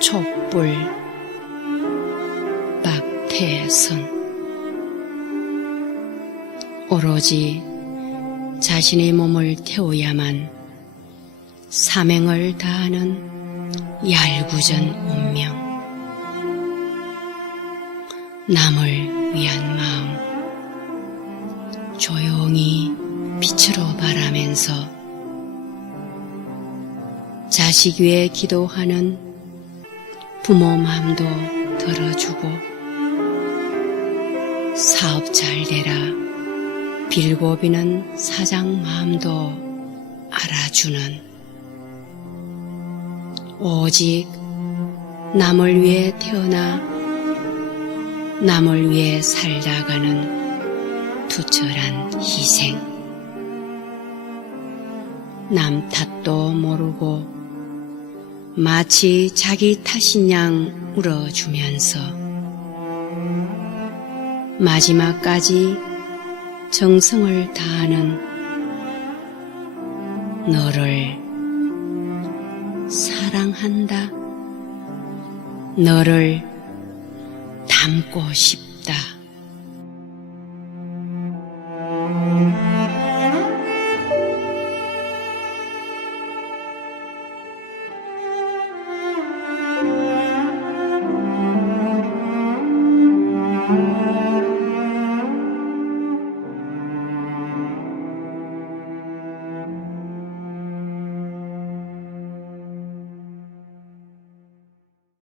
촛불 박태선. 오로지 자신의 몸을 태워야만 사명을 다하는 얄궂은 운명. 남을 위한 마음. 조용히 빛으로 바라면서 자식 위해 기도하는 부모 마음도 들어주고 사업 잘 되라. 빌고 비는 사장 마음도 알아주는. 오직 남을 위해 태어나 남을 위해 살다가는 투철한 희생. 남 탓도 모르고 마치 자기 탓인 양 울어주면서 마지막까지 정성을 다하는 너를 사랑한다. 너를 닮고 싶다.